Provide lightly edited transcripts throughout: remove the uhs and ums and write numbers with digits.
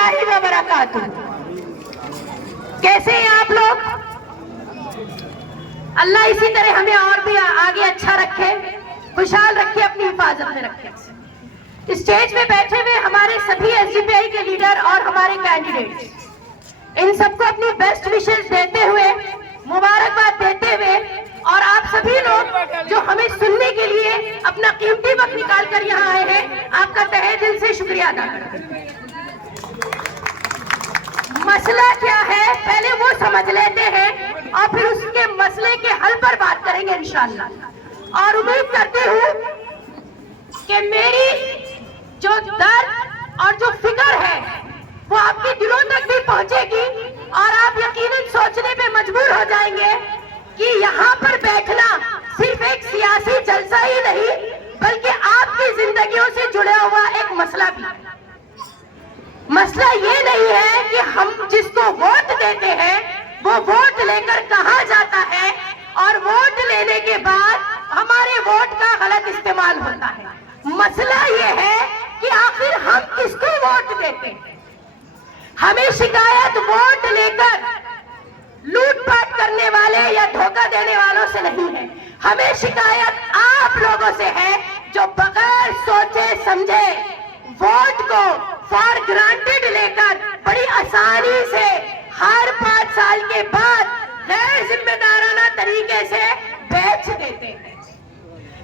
रहमतुल्लाहि व बरकातुहू। कैसे हैं आप लोग? अल्लाह इसी तरह हमें और भी आगे अच्छा रखे, खुशहाल रखे, अपनी हिफाजत में रखे। स्टेज पे बैठे हुए हमारे सभी एसडीपीआई के लीडर और हमारे कैंडिडेट्स, इन सबको अपनी बेस्ट विशेष देते हुए, मुबारकबाद देते हुए, और आप सभी लोग जो हमें सुनने के लिए अपना कीमती वक्त निकाल कर यहाँ आए हैं, आपका तहे दिल से शुक्रिया अदा करते हैं। मसला क्या है पहले वो समझ लेते हैं और फिर उसके मसले के हल पर बात करेंगे इंशाअल्लाह। और उम्मीद करती हूँ कि मेरी जो दर्द और जो फिक्र है वो आपके दिलों तक भी पहुंचेगी और आप यकीनन सोचने पे मजबूर हो जाएंगे कि यहाँ पर बैठना सिर्फ एक सियासी जलसा ही नहीं बल्कि आपकी जिंदगियों से जुड़ा हुआ एक मसला भी है। मसला ये नहीं है कि हम जिसको वोट देते हैं वो वोट लेकर कहाँ जाता है और वोट लेने के बाद हमारे वोट का गलत इस्तेमाल होता है। मसला ये है कि आखिर हम किसको वोट देते हैं। हमें शिकायत वोट लेकर लूटपाट करने वाले या धोखा देने वालों से नहीं है, हमें शिकायत आप लोगों से है जो बगैर सोचे समझे वोट को फॉर ग्रांटेड लेकर बड़ी आसानी से हर 5 साल के बाद गैर जिम्मेदाराना तरीके से बेच देते हैं।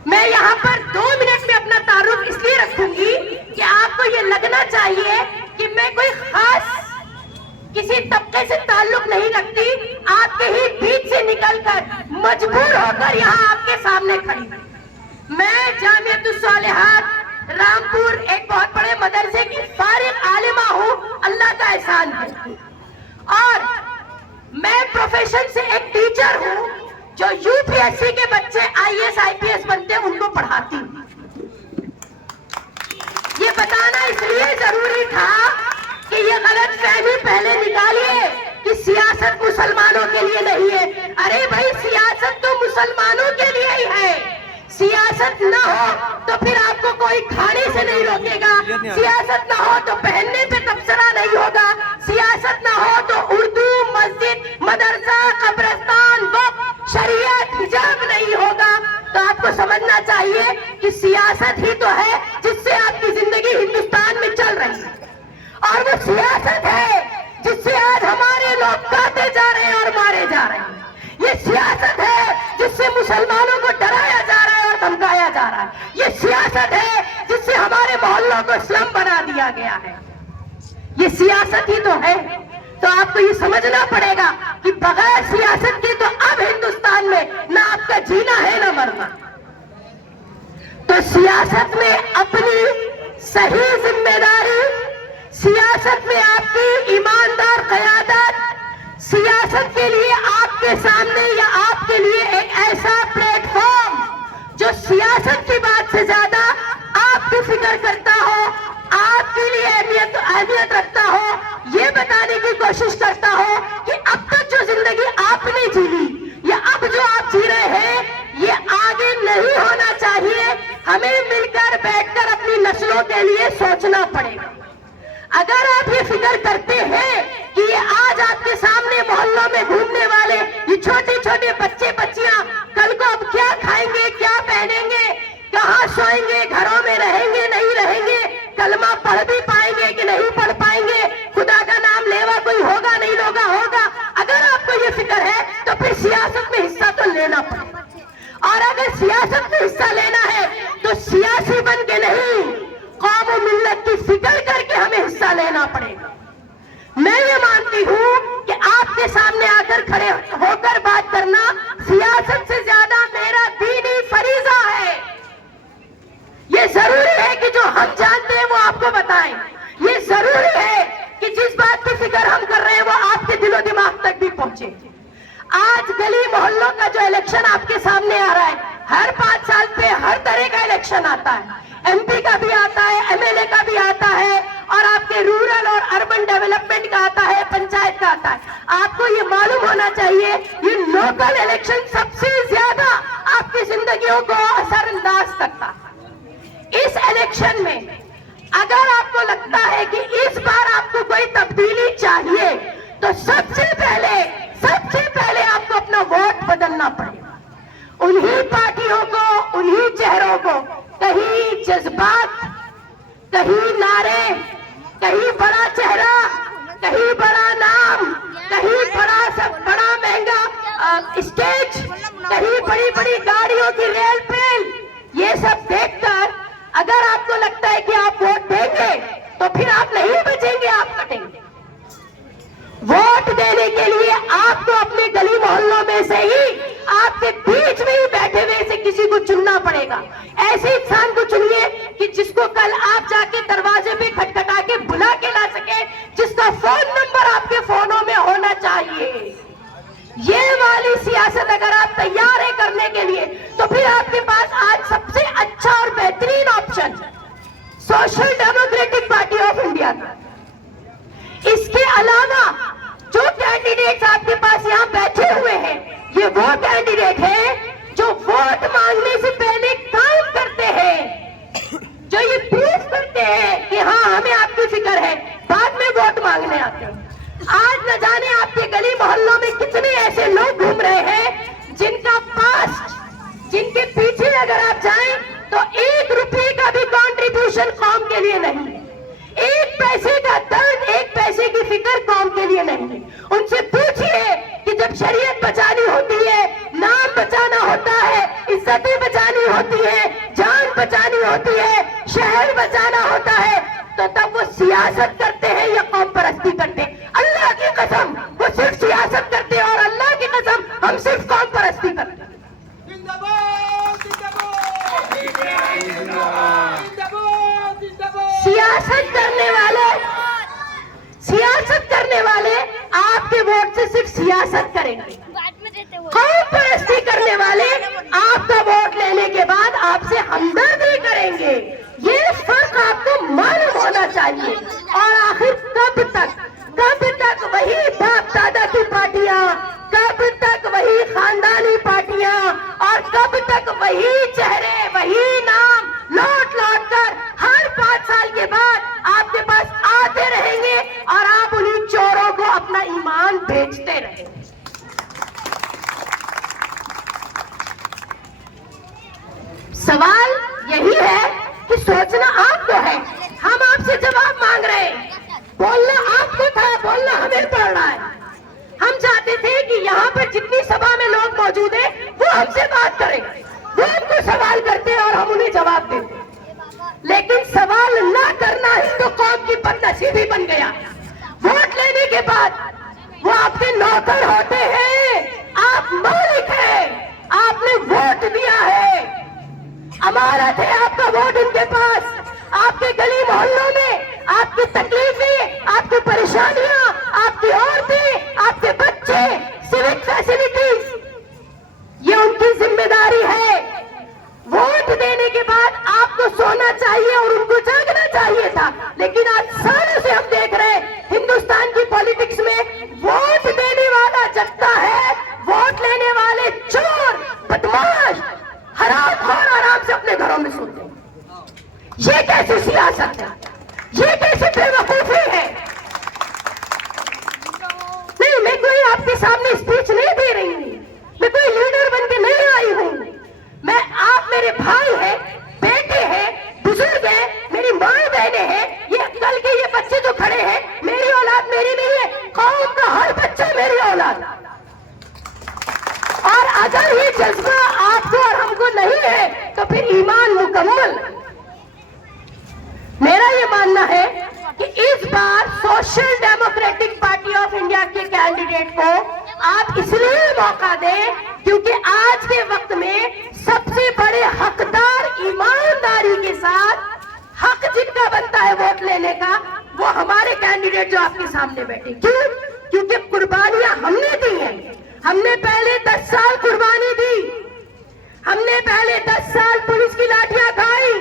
मैं यहाँ पर 2 मिनट में अपना तारुफ इसलिए रखूंगी कि आपको ये लगना चाहिए कि मैं कोई खास किसी तबके से ताल्लुक नहीं रखती, आपके ही बीच से निकलकर मजबूर होकर यहाँ आपके सामने खड़ी हूँ। मैं जामियतुस सालिहात रामपुर एक बहुत बड़े मदरसे की फारिग आलिमा हूँ, अल्लाह का एहसान है। और मैं प्रोफेशन से एक टीचर हूँ जो यूपीएससी के बच्चे आईएएस आईपीएस बनते हैं उनको पढ़ाती हूँ। ये बताना इसलिए जरूरी था कि ये गलत फहमी पहले निकालिए कि सियासत मुसलमानों के लिए नहीं है। अरे भाई सियासत तो मुसलमानों के लिए ही है। सियासत ना हो तो फिर आपको कोई खाने से नहीं रोकेगा, सियासत ना हो तो पहनने पे तबसरा नहीं होगा, सियासत ना हो तो उर्दू मस्जिद मदरसा कब्रिस्तान वक्फ शरीयत हिजाब नहीं होगा। तो आपको समझना चाहिए कि सियासत ही तो है जिससे आपकी जिंदगी हिंदुस्तान में चल रही है, और वो सियासत है जिससे आज हमारे लोग काटे जा रहे हैं और मारे जा रहे हैं। ये सियासत है जिससे मुसलमानों को डराया जा रहा है और धमकाया जा रहा है। ये सियासत है जिससे हमारे मोहल्लों को स्लम बना दिया गया है। ये सियासत ही तो है। तो आपको ये समझना पड़ेगा कि बगैर सियासत के तो अब हिंदुस्तान में ना आपका जीना है ना मरना। तो सियासत में अपनी सही जिम्मेदारी, सियासत में आपकी ईमानदार क़यादत, सियासत के लिए आपके सामने या आपके लिए एक ऐसा प्लेटफॉर्म जो सियासत की बात से ज्यादा आपकी फिक्र करता हो, आपके लिए अहमियत रखता हो, ये बताने की कोशिश करता हो कि अब तक जो जिंदगी आपने जी ली या अब जो आप जी रहे हैं ये आगे नहीं होना चाहिए। हमें मिलकर बैठकर अपनी नस्लों के लिए सोचना पड़ेगा। अगर आप ये फिक्र करते हैं कि ये आज आपके सामने मोहल्लों में घूमने वाले ये छोटे छोटे बच्चे बच्चियां कल को अब क्या खाएंगे, क्या पहनेंगे, कहाँ सोएंगे, घरों में रहेंगे नहीं रहेंगे, कलमा पढ़ भी पाएंगे कि नहीं पढ़ पाएंगे, खुदा का नाम लेवा कोई होगा नहीं होगा, अगर आपको ये फिक्र है तो फिर सियासत में हिस्सा तो लेना पड़ेगा। और अगर सियासत में हिस्सा लेना है तो सियासी बन के नहीं, कौम और मिल्लत की फिक्र करके हमें हिस्सा लेना पड़ेगा। मैं ये मानती हूँ कि आपके सामने आकर खड़े होकर बात करना सियासत से ज्यादा मेरा दीनी फरीजा है। ये जरूरी है कि जो हम जानते हैं वो आपको बताएं। ये जरूरी है कि जिस बात की फिक्र हम कर रहे हैं वो आपके दिलो दिमाग तक भी पहुंचे। आज गली मोहल्लों का जो इलेक्शन आपके सामने आ रहा है, हर 5 साल पे हर तरह का इलेक्शन आता है, एमपी का भी आता है, एमएलए का भी आता है, और आपके रूरल और अर्बन डेवलपमेंट का आता है, पंचायत का आता है। आपको ये मालूम होना चाहिए ये लोकल इलेक्शन सबसे ज्यादा आपकी जिंदगियों को असरअंदाज करता है। इस इलेक्शन में अगर आपको लगता है कि इस बार आपको कोई तो सबसे पहले आपको अपना वोट बदलना पड़ेगा। उन्हीं पार्टियों को, उन्हीं चेहरों को, कहीं जज्बात, कहीं नारे, कहीं बड़ा चेहरा, कहीं बड़ा नाम, कहीं बड़ा महंगा स्टेज, कहीं बड़ी बड़ी गाड़ियों की रेल पेल, ये सब देखकर अगर आपको लगता है कि आप वोट देंगे तो फिर आप नहीं बचेंगे, आप कटेंगे। वोट देने के लिए आपको अपने गली मोहल्लों में से ही, आपके बीच में ही बैठे हुए से किसी को चुनना पड़ेगा। ऐसे इंसान को चुनिए कि जिसको कल आप जाके दरवाजे पे खटखटा के बुला के ला सके, जिसका फोन नंबर आपके फोनों में होना चाहिए। ये वाली सियासत अगर आप तैयार है करने के लिए, तो फिर आपके पास आज सबसे अच्छा और बेहतरीन option social democratic party of India का। इसके अलावा जो कैंडिडेट्स आपके पास यहाँ बैठे हुए हैं, ये वो कैंडिडेट हैं जो वोट मांगने से पहले काम करते हैं, जो ये प्रूफ करते हैं कि हाँ हमें आपकी फिक्र है, बाद में वोट मांगने आते हैं। आज न जाने आपके गली मोहल्लों में कितने ऐसे लोग घूम रहे हैं जिनका पास्ट, जिनके पीछे अगर आप जाएं तो 1 रुपए का भी कंट्रीब्यूशन कौम के लिए नहीं है, 1 पैसे का दर्द, 1 पैसे की फिक्र कौम के लिए नहीं है। उनसे पूछिए कि जब शरीयत बचानी होती है, नाम बचाना होता है, इज्जतें बचानी होती है, जान बचानी होती है, शहर बचाना होता है, तो तब वो सियासत करते हैं या कौम परस्ती करते हैं? अल्लाह की कसम वो सिर्फ सियासत करते हैं, और अल्लाह की कसम हम सिर्फ कौम परस्ती करते हैं। सियासत करने वाले आपके वोट से सिर्फ सियासत करेंगे, कौम परस्ती करने वाले आपका वोट लेने के बाद आपसे हमदर्दी करेंगे। ये फर्क आपको मालूम होना चाहिए। और आखिर कब तक वही बाप दादा की पार्टियां, कब तक वही खानदानी पार्टियां, और कब तक वही चेहरे, वही नाम लौट कर हर 5 साल के बाद आपके पास आते रहेंगे, और आप उन्हीं चोरों को अपना ईमान बेचते रहेंगे। सवाल यही है कि सोचना आपको है, हम आपसे जवाब मांग रहे हैं। बोलना आपको था, बोलना हमें पड़ रहा है। हम चाहते थे कि यहाँ पर जितनी सभा में लोग मौजूद हैं वो हमसे बात करें, वो हमको सवाल करते और हम उन्हें जवाब देते, लेकिन सवाल ना करना ही तो कौम की बदनसीबी बन गया। वोट लेने के बाद वो आपके नौकर होते हैं, आप मालिक हैं, आपने वोट दिया है, अमानत है आपका वोट उनके पास। आपके गली मोहल्लों में आपकी तकलीफें, आपकी परेशानियां, आपकी औरतें, आपके बच्चे, सिविक फैसिलिटीज, ये उनकी जिम्मेदारी है। वोट देने के बाद आपको सोना चाहिए और उनको जागना चाहिए था, लेकिन आज सालों से हम देख रहे हैं हिंदुस्तान की पॉलिटिक्स में वोट देने वाला जगता है, वोट लेने वाले चोर, बदमाश, हरामखोर आराम से अपने घरों में सोते हैं। ये कैसी सियासत है? ये कैसी बेवकूफी है? नहीं, मैं कोई आपके सामने स्पीच नहीं दे रही हूँ, मैं कोई लीडर बन के नहीं आई हूँ। आप मेरे भाई हैं, बेटे हैं, बुजुर्ग हैं, मेरी माँ बहनें हैं। ये कल के ये बच्चे जो खड़े हैं, मेरी औलाद मेरी नहीं है, कौम का हर बच्चा मेरी औलाद। और अगर ये जज्बा आपको और हमको नहीं है तो फिर ईमान मुकम्मल। मेरा ये मानना है कि इस बार social democratic party of India के कैंडिडेट को आप इसलिए मौका दें क्योंकि आज के वक्त में सबसे बड़े हकदार ईमानदारी के साथ हक जिनका बनता है वोट लेने का, वो हमारे कैंडिडेट जो आपके सामने बैठे। क्यों? क्योंकि कुर्बानियां हमने दी हैं। हमने पहले 10 साल कुर्बानी दी, हमने पहले 10 साल पुलिस की लाठियां खाई,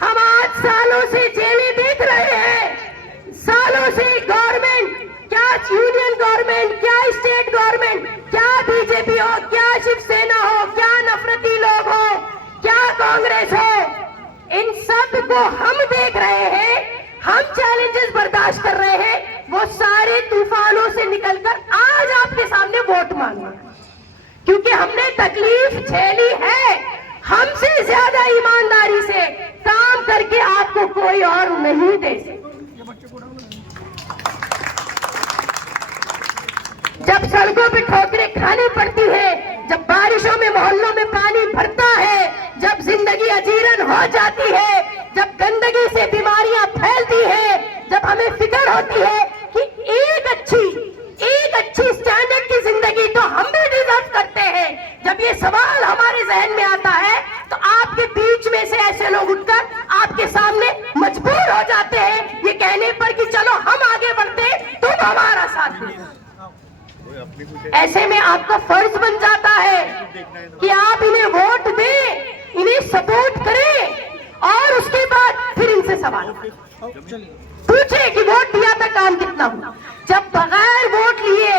हम 8 सालों से जेलें देख रहे हैं। सालों से गवर्नमेंट, क्या यूनियन गवर्नमेंट, क्या स्टेट गवर्नमेंट, क्या बीजेपी हो, क्या शिवसेना हो, क्या नफरती लोग हो, क्या कांग्रेस हो, इन सब को हम देख रहे हैं, हम चैलेंजेस बर्दाश्त कर रहे हैं। वो सारे तूफानों से निकलकर आज आपके सामने वोट मांगा, क्योंकि हमने तकलीफ झेली है। हमसे ज्यादा ईमानदारी से काम करके आपको कोई और नहीं दे सकता। जब सड़कों पे ठोकरें खानी पड़ती है, जब बारिशों में मोहल्लों में पानी भरता है, जब जिंदगी अजीरन हो जाती है, जब गंदगी से बीमारियां फैलती है, जब हमें फिक्र होती है कि एक अच्छी स्टैंडर्ड की जिंदगी तो हम भी डिजर्व करते हैं, जब ये सवाल हमारे जहन में आता है तो आपके बीच में से ऐसे लोग उठकर आपके सामने मजबूर हो जाते हैं ये कहने पर कि चलो हम आगे बढ़ते, तुम हमारा साथ दो। ऐसे में आपका फर्ज बन जाता है कि आप इन्हें वोट दें, इन्हें सपोर्ट करें और उसके बाद फिर इनसे सवाल पूछे कि वोट दिया था काम कितना हुआ। जब बगैर वोट लिए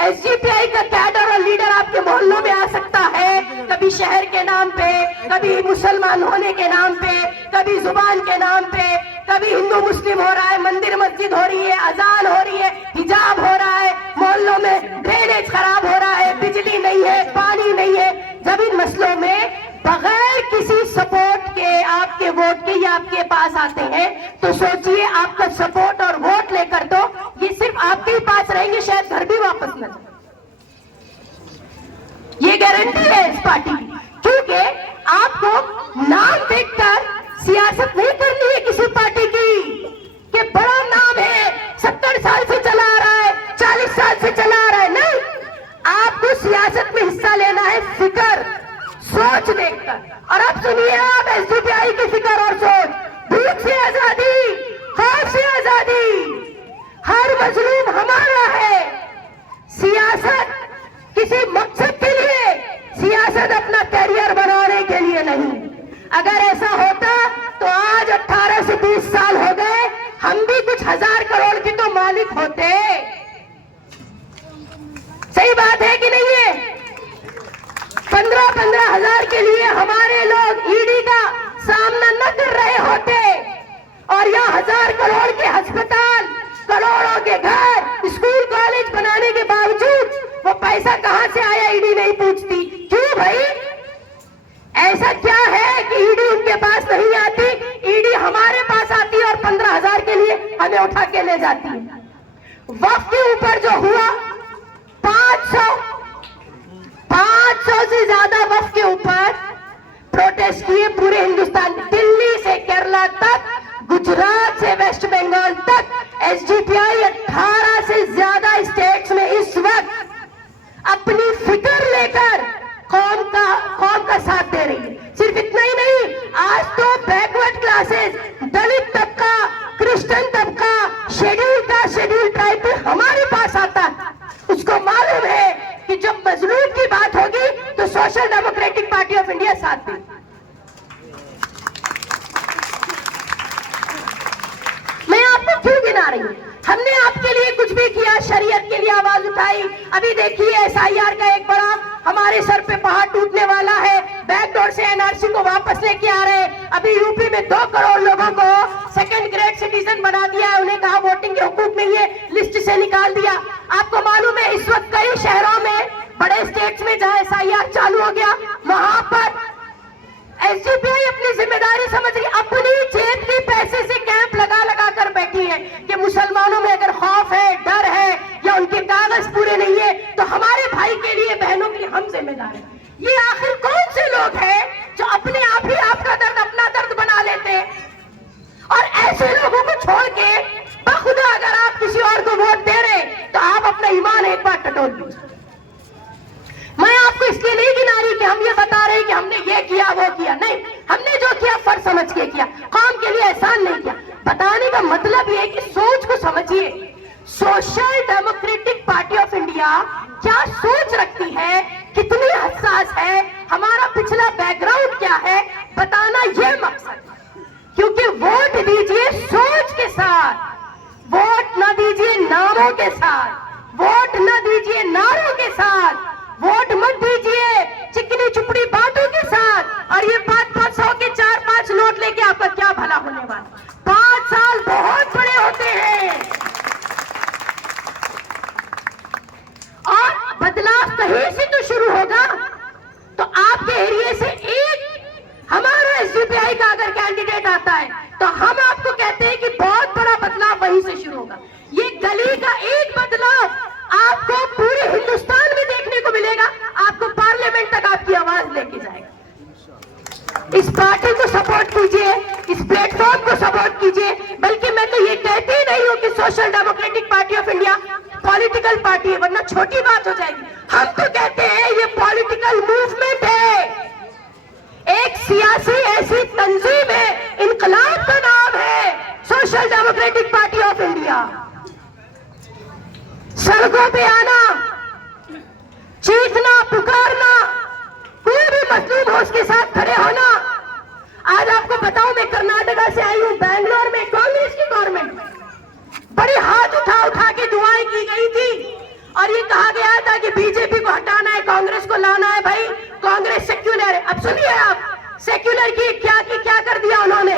एसजीपीआई का कैडर और लीडर आपके मोहल्लों में आ सकता है, कभी शहर के नाम पे, कभी मुसलमान होने के नाम पे, कभी जुबान के नाम पे, कभी हिंदू मुस्लिम हो रहा है, मंदिर मस्जिद हो रही है, अजान हो रही है, हिजाब हो रहा है, मोहल्लों में ड्रेनेज खराब हो रहा है, बिजली नहीं है, पानी नहीं है। जब इन मसलों में बगैर किसी सपोर्ट के आपके वोट के ये आपके पास आते हैं तो सोचिए आपका सपोर्ट और वोट लेकर तो ये सिर्फ आपके ही पास रहेंगे, शायद घर भी वापस न जाए। ये गारंटी है इस पार्टी की, क्योंकि आपको नाम देखकर सियासत नहीं करनी है किसी पार्टी की कि बड़ा नाम है, 70 साल से चला आ रहा है, 40 साल से चला आ रहा है। नहीं, आपको सियासत में हिस्सा लेना है फिक्र सोच देखकर। और अब सुनिए आप एसजीपीआई की फिक्र और सोच, भूख से आजादी, खौफ से आजादी, हर मजलूम हमारा है। सियासत किसी मकसद के लिए, सियासत अपना कैरियर बनाने के लिए नहीं। अगर ऐसा होता तो आज 18 से 20 साल हो गए, हम भी कुछ 1000 करोड़ के तो मालिक होते। सही बात है कि नहीं है? 15-15 हजार के लिए हमारे लोग ईडी का सामना न कर रहे होते, और यहाँ 1000 करोड़ के अस्पताल, करोड़ों के घर, स्कूल कॉलेज बनाने के बावजूद वो पैसा कहां से आया ईडी नहीं पूछती। क्यों भाई? ऐसा क्या है कि ईडी उनके पास नहीं आती, ईडी हमारे पास आती है और 15,000 के लिए हमें उठा के ले जाती है। वक्त के ऊपर जो हुआ 500 से ज्यादा वक्त के ऊपर प्रोटेस्ट किए पूरे हिंदुस्तान, दिल्ली से केरला तक, गुजरात से वेस्ट बंगाल तक। एसजीपीआई 18 से ज्यादा स्टेट्स में इस वक्त अपनी फिक्र लेकर कौम का साथ दे रही है। सिर्फ इतना ही नहीं, आज तो बैकवर्ड क्लासेस, दलित तबका, क्रिश्चियन तबका, शेड्यूल ट्राइब भी हमारे पास आता है। उसको मालूम है कि जब मजलूम की बात होगी तो social democratic party of India साथ देगी। मैं आपको क्यों गिना रही हूं? हमने आपके लिए कुछ भी किया, शरीयत के लिए आवाज उठाई। अभी देखिए एसआईआर का एक बड़ा हमारे सर पे पहाड़ टूटने वाला है, बैकडोर से एनआरसी को वापस लेके आ रहे हैं। अभी यूपी में 2 करोड़ लोगों को सेकंड ग्रेड सिटीजन बना दिया है, उन्हें कहा वोटिंग के हुकूक नहीं है, लिस्ट से निकाल दिया। आपको मालूम है इस वक्त कई शहरों में, बड़े स्टेट्स में जहां एसआईआर चालू हो गया, वहां पर एसजीपीआई अपनी जिम्मेदारी समझ रही, अपनी जेब के पैसे से कैंप लगा कर बैठी है कि मुसलमानों में अगर खौफ है, डर है या उनके कागज पूरे नहीं है तो हमारे भाई के लिए, बहनों के लिए हम जिम्मेदार हैं। ये आखिर कौन से लोग हैं जो अपने आप ही आपका दर्द अपना दर्द बना लेते हैं? और ऐसे लोगों को छोड़ के बखुदा अगर आप किसी और को वोट दे रहे तो आप अपना ईमान एक बार टटोल लीजिए। मैं आपको इसलिए नहीं गिना रही कि हम ये बता रहे कि हमने ये किया वो किया, नहीं, हमने जो किया फर्ज समझ के किया, कौम के लिए एहसान नहीं किया। बताने का मतलब ये है कि सोच को समझिए। Social democratic party of India क्या सोच रखती है, कितनी हसास है, हमारा पिछला बैकग्राउंड क्या है, बताना यह मकसद। क्योंकि वोट दीजिए सोच के साथ, वोट न दीजिए नामों के साथ, वोट न दीजिए नारों के साथ, वोट मत दीजिए चिकनी चुपड़ी बातों के साथ। और ये 500 के 4-5 नोट लेके आपका क्या भला होने वाला? 5 साल बहुत बड़े होते हैं। शुरू होगा। ये गली का एक बदलाव आपको पूरे हिंदुस्तान में देखने को मिलेगा, आपको पार्लियामेंट तक आपकी आवाज लेके जाएगा। इस पार्टी को सपोर्ट कीजिए, इस प्लेटफॉर्म को सपोर्ट कीजिए। बल्कि मैं तो ये कहती ही नहीं हूं कि social democratic party of India political party है, वरना छोटी बात हो जाएगी। हम तो कहते हैं ये पॉलिटिकल मूवमेंट है, एक सियासी ऐसी तंजीम है, इनकलाब का नाम है social democratic party of India. सड़कों पे आना, चीखना, पुकारना, कोई भी मजलूम हो उसके साथ खड़े होना। आज आपको बताऊं, मैं कर्नाटका से आई हूं, बैंगलोर में कांग्रेस की गवर्नमेंट बड़े हाथ उठा उठा के दुआएं की गई थी और ये कहा गया था कि बीजेपी को हटाना है, कांग्रेस को लाना है। भाई कांग्रेस सेक्युलर है। अब सुनिए आप, सेक्युलर की क्या कर दिया उन्होंने।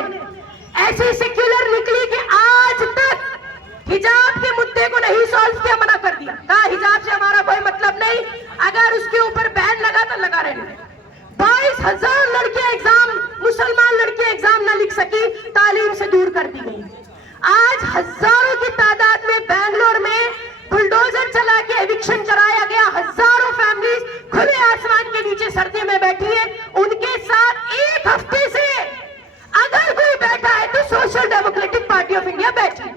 ऐसी सेक्युलर निकली कि आज तक हिजाब के मुद्दे को नहीं सॉल्व किया, मना कर दिया, कहा हिजाब से हमारा कोई मतलब नहीं, अगर उसके ऊपर बैन लगा तो लगा रहने। 22,000 लड़कियां एग्जाम, मुसलमान लड़कियां एग्जाम ना लिख सकी, तालीम से दूर कर दी गई। आज हजारों की तादाद में बैंगलोर में बुलडोजर चला के एविक्शन कराया गया। हजारों फैमिलीज खुले आसमान के नीचे सर्दी में बैठी है, उनके साथ एक हफ्ते से अगर कोई बैठा है तो social democratic party of India बैठी।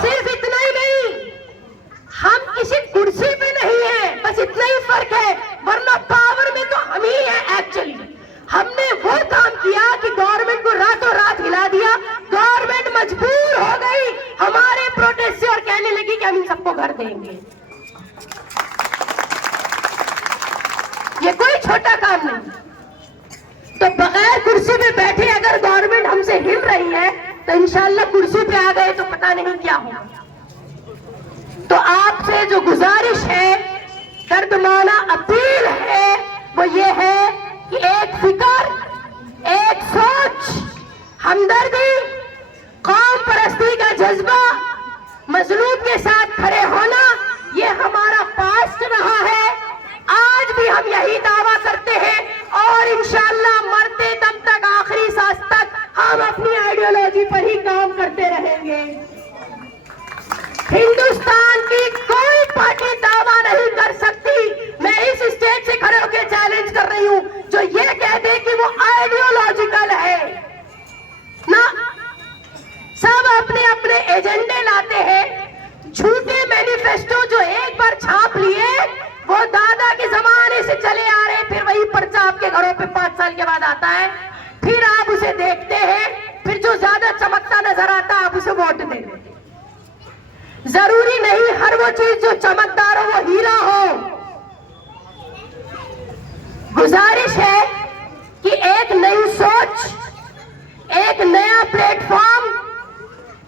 सिर्फ इतना ही नहीं, हम किसी कुर्सी पे नहीं है, बस इतना ही फर्क है, वरना पावर में तो हम ही हैं। एक्चुअली हमने वो काम किया कि गवर्नमेंट को रातों रात हिला दिया। गवर्नमेंट मजबूर हो गई हमारे प्रोटेस्ट से और कहने लगी कि हम इन सबको घर देंगे। ये कोई छोटा काम नहीं। तो बगैर कुर्सी पे बैठे अगर गवर्नमेंट हमसे हिल रही है तो इंशाल्लाह कुर्सी पे आ गए तो पता नहीं क्या होगा। तो आपसे जो गुजारिश है, दर्दनाना अपील है, वो ये है कि एक फिक्र, एक सोच, हमदर्दी, कौम परस्ती का जज्बा, मजलूम के साथ खड़े होना, ये हमारा पास्ट रहा है। आज भी हम यही दावा करते हैं और इंशाअल्लाह मरते दम तक, आखिरी सांस तक हम अपनी आइडियोलॉजी पर ही काम करते रहेंगे। हिंदुस्तान की कोई पार्टी दावा नहीं कर सकती, मैं इस स्टेज से खड़े होकर चैलेंज कर रही हूं, जो ये कह दे कि वो आइडियोलॉजिकल है ना। सब अपने अपने एजेंडे लाते हैं, झूठे मैनिफेस्टो जो एक बार छाप लिए वो दादा के जमाने से चले आ रहे, फिर वही पर्चा आपके घरों पे 5 साल के बाद आता है, फिर आप उसे देखते हैं, फिर जो ज्यादा चमकता नजर आता है आप उसे वोट देते हैं। जरूरी नहीं हर वो चीज जो चमकदार हो वो हीरा हो। गुजारिश है कि एक नई सोच, एक नया प्लेटफॉर्म,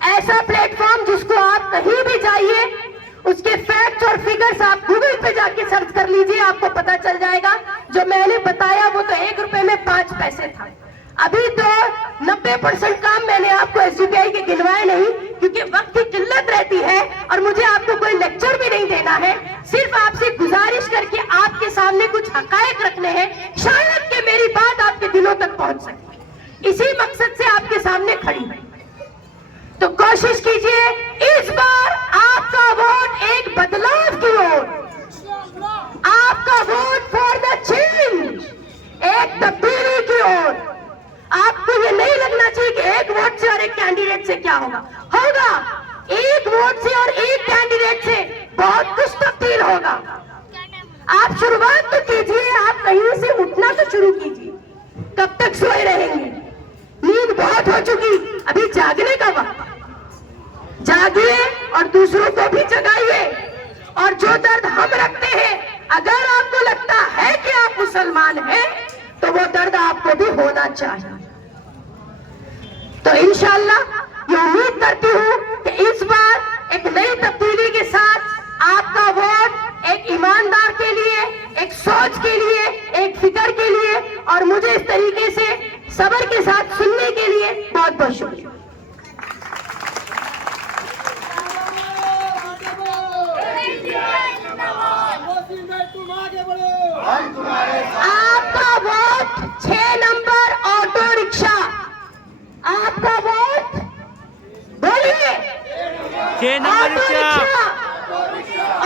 ऐसा प्लेटफॉर्म जिसको आप कहीं भी जाइए उसके फैक्ट्स और फिगर्स आप गूगल पे जाके सर्च कर लीजिए, आपको पता चल जाएगा। जो मैंने बताया वो तो 1 रुपए में 5 पैसे था। अभी तो 90% काम मैंने आपको SBI के गिनवाए नहीं, क्योंकि वक्त की किल्लत रहती है और मुझे आपको कोई लेक्चर भी नहीं देना है। सिर्फ आपसे गुजारिश करके आपके सामने कुछ हकायक रखने हैं, शायद कि मेरी बात आपके दिलों तक पहुंच सके। इसी मकसद से आपके सामने खड़ी हूं। तो कोशिश कीजिए इस बार आपका वोट एक बदलाव की ओर, आपका वोट फॉर द चेंज, एक तब्दीली की ओर। आपको ये नहीं लगना चाहिए कि एक वोट से और एक कैंडिडेट से क्या होगा। एक वोट से और एक कैंडिडेट से बहुत कुछ तब्दील होगा। आप शुरुआत तो कीजिए, आप कहीं से उठना तो शुरू कीजिए। कब तक सोए रहेंगे? नींद बहुत हो चुकी, अभी जागने का वक्त। जागिए और दूसरों को भी जगाइए। और जो दर्द हम रखते हैं, अगर आपको लगता है कि आप मुसलमान हैं तो वो दर्द आपको भी होना चाहिए। तो इंशाअल्लाह ये उम्मीद करती हूं कि इस बार एक नई तब्दीली के साथ आपका वोट एक ईमानदार के लिए, एक सोच के लिए, एक फिक्र के लिए और मुझे इस तरीके से सब्र के साथ सुनने के लिए बहुत बहुत शुक्रिया। आपका vote 6 number auto rickshaw.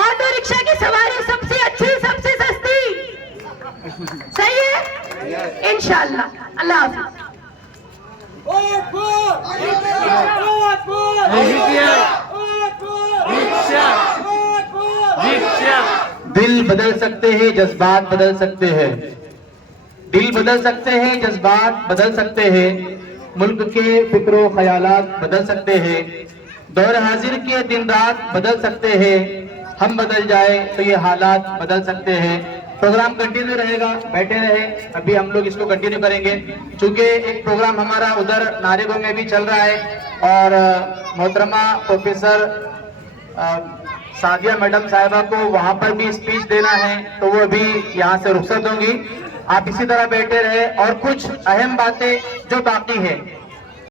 Auto rickshaw की सवारी सबसे अच्छी, सबसे सस्ती, सही है इंशाल्लाह। अल्लाह हाफिज। दिल बदल सकते हैं, जज्बात बदल सकते हैं। दिल बदल सकते हैं, जज्बात बदल सकते हैं। मुल्क के फिक्रो ख्यालात बदल सकते हैं। दौर हाजिर के दिन रात बदल सकते हैं। हम बदल जाए तो ये हालात बदल सकते हैं। प्रोग्राम कंटिन्यू रहेगा, बैठे रहे, अभी हम लोग इसको कंटिन्यू करेंगे। चूंकि एक प्रोग्राम हमारा उधर नारेगो में भी चल रहा है और मोहतरमा प्रोफेसर सादिया मैडम साहिबा को वहां पर भी स्पीच देना है, तो वो भी यहाँ से रुखसत होंगी। आप इसी तरह बैठे रहे और कुछ अहम बातें जो बाकी है